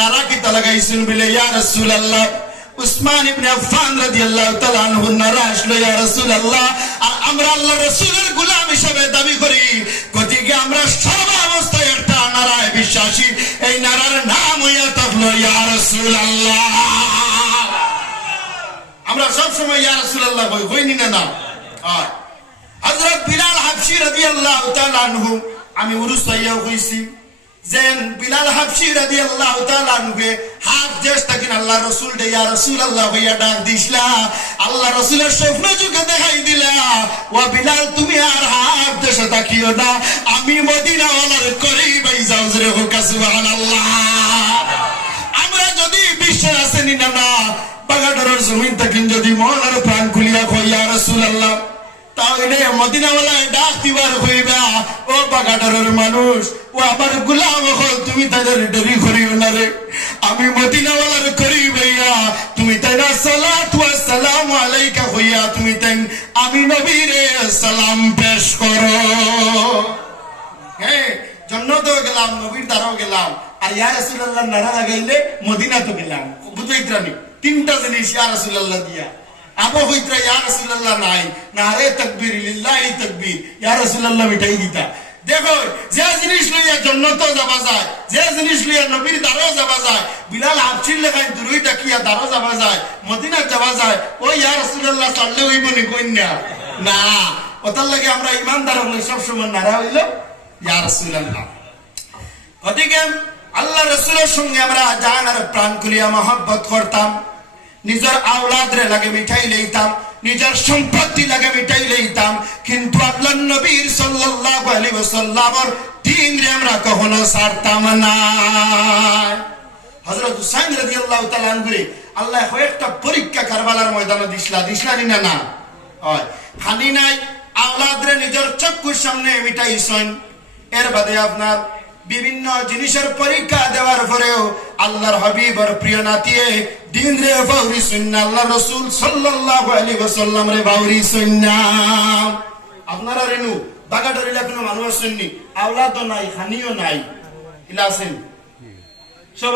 নারা কি লাগাইছেন বলে ইয়া রাসূলুল্লাহ উসমান ইবনে আফফান রাদিয়াল্লাহু তাআলা আনহু নারা আসলো ইয়া রাসূলুল্লাহ আর আমরা আল্লাহর রাসূলের গোলাম হিসেবে দাবি করি গতিকে আমরা সর্বাবস্থায় একটা নারায় বিশ্বাসী এই নারার নাম হইয়া থাকলো ইয়া রাসূলুল্লাহ আমরা সব সময় ইয়া রাসূলুল্লাহ কইনি না হযরত বিলাল হাবশী রাদিয়াল্লাহু তাআলা আনহু আমি উরুস হইয়া কইছি যেন বিলাল হাবশী রাদিয়াল্লাহু তাআলা আনহু হাত দেশ থেকে আল্লাহর রাসূল দে ইয়া রাসূলুল্লাহ হইয়া ডাক দিছলা আল্লাহর রাসূলের স্বপ্নে যুগে দেখাই দিলা ও বিলাল তুমি আর হাত দেশে তাকিও না আমি মদিনা ওয়ালার করিবাই যাও জরে হোক সুবহানাল্লাহ আমরা যদি বিশ্বাস আছে নি না বাগাডারের জমিন থেকে যদি মন আর প্রাণ খুলিয়া কই ইয়া রাসূলুল্লাহ তাহলে মদিনাওয়ালায় ডাক দিবার হইবা ও বাগাডারের মানুষ ও আমার গোলাম হল তুমি তাদের দেরি করিও না রে আমি মদিনাওয়ালার করি ভাইয়া তুমি তাইরা সালাত ওয়া সালাম আলাইকা হইয়া তুমি তাই আমি নবীরে সালাম পেশ করো হ্যাঁ জান্নাতেও গেলাম নবীর দ্বারাও গেলাম আর ইয়া রাসূলুল্লাহ নারা লাগাইলে মদিনাতেও গেলাম বুঝাইত্রানি তিনটা জিনিস ইয়া রাসূলুল্লাহ দিয়া আবু হইত্রা ইয়া রাসূলুল্লাহ নাই নারে তাকবীর লিল্লাহি তাকবীর ইয়া রাসূলুল্লাহ মিটাই দিতা দেখো যে জিনিস লইয়া জান্নাতে যাওয়া যায় যে জিনিস লইয়া নবীর দ্বারাও যাওয়া যায় বিলাল হাবশীর লেখায় দুরুইটা কিয়া দ্বারাও যাওয়া যায় মদিনা যাওয়া যায় ও ইয়া রাসূলুল্লাহ সাল্লে হইব নি কইনা না ওটার লাগে আমরা ইমানদার হলে সব সময় নারা হইল ইয়া রাসূলুল্লাহ ওদিকে আল্লাহ রাসূলের সঙ্গে আমরা জান আর প্রাণ খুলিয়া মহব্বত করতাম নিজের আওলাদরে লাগে মিঠাই লইতাম নিজের সম্পত্তি লাগে মিঠাই লইতাম কিন্তু আল্লাহর নবীর সাল্লাল্লাহু আলাইহি ওয়াসাল্লামের দ্বীন রে আমরা কখনো ছাড়তাম না হযরত হুসাইন রাদিয়াল্লাহু তাআলা আনহু আল্লাহ একটা পরীক্ষা কারবালার ময়দানে দিছলা না হয় খালি নাই আওলাদরে নিজের চক্ষুর সামনে মিটাইছেন এর বাদে আপনার বিভিন্ন জিনিসের পরীক্ষা দেওয়ার পরেও আল্লাহর হাবিবের প্রিয় নাতিয়ে দিন রে বাউরি সুন্নাহ আল্লাহ রাসূল সাল্লাল্লাহু আলাইহি ওয়াসাল্লাম রে বাউরি সুন্নাহ আপনারা রেনু বাগাডারিলা কোনো মানুষ আছেননি আওলাদও নাই খানিও নাই ইলা আছেন